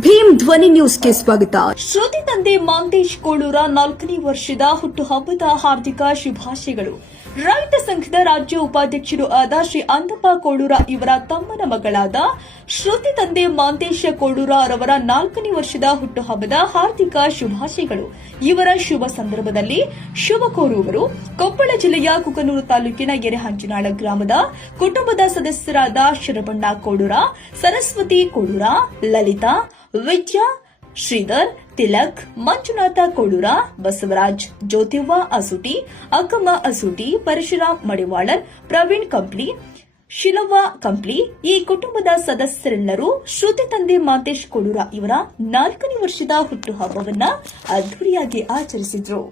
ಭೀಮ್ ಧ್ವನಿ ನ್ಯೂಸ್ಗೆ ಸ್ವಾಗತ. ಶ್ರುತಿ ತಂದೆ ಮಾಂತೇಶ್ ಕೋಳೂರ 4ನೇ ವರ್ಷದ ಹುಟ್ಟುಹಬ್ಬದ ಹಾರ್ದಿಕ ಶುಭಾಶಯಗಳು. ರೈತ ಸಂಘದ ರಾಜ್ಯ ಉಪಾಧ್ಯಕ್ಷರು ಆದ ಶ್ರೀ ಅಂದಪ್ಪ ಕೋಳೂರ ಇವರ ತಮ್ಮನ ಮಗಳಾದ ಶ್ರುತಿ ತಂದೆ ಮಾಂತೇಶ ಕೋಳೂರ ಅವರ 4ನೇ ವರ್ಷದ ಹುಟ್ಟುಹಬ್ಬದ ಹಾರ್ದಿಕ ಶುಭಾಶಯಗಳು. ಇವರ ಶುಭ ಸಂದರ್ಭದಲ್ಲಿ ಶುಭ ಕೋರುವವರು ಕೊಪ್ಪಳ ಜಿಲ್ಲೆಯ ಕುಕನೂರು ತಾಲೂಕಿನ ಎರೆಹಂಚಿನಾಳ ಗ್ರಾಮದ ಕುಟುಂಬದ ಸದಸ್ಯರಾದ ಶರಬಣ್ಣ ಕೋಳೂರ, ಸರಸ್ವತಿ ಕೋಳೂರ, ಲಲಿತಾ, ವಿದ್ಯಾ, ಶ್ರೀಧರ್, ತಿಲಕ್, ಮಂಜುನಾಥ ಕೋಳೂರ, ಬಸವರಾಜ್, ಜ್ಯೋತಿವ್ವ ಅಸೂಟಿ, ಅಕ್ಕಮ್ಮ ಅಸೂಟಿ, ಪರಶುರಾಮ್ ಮಡಿವಾಳರ್, ಪ್ರವೀಣ್ ಕಂಪ್ಲಿ, ಶಿಲವ್ವ ಕಂಪ್ಲಿ ಈ ಕುಟುಂಬದ ಸದಸ್ಯರೆಲ್ಲರೂ ಶ್ರುತಿ ತಂದೆ ಮಾಂತೇಶ್ ಕೋಳೂರ ಇವರ 4ನೇ ವರ್ಷದ ಹುಟ್ಟುಹಬ್ಬವನ್ನು ಅದ್ದೂರಿಯಾಗಿ ಆಚರಿಸಿದ್ರು.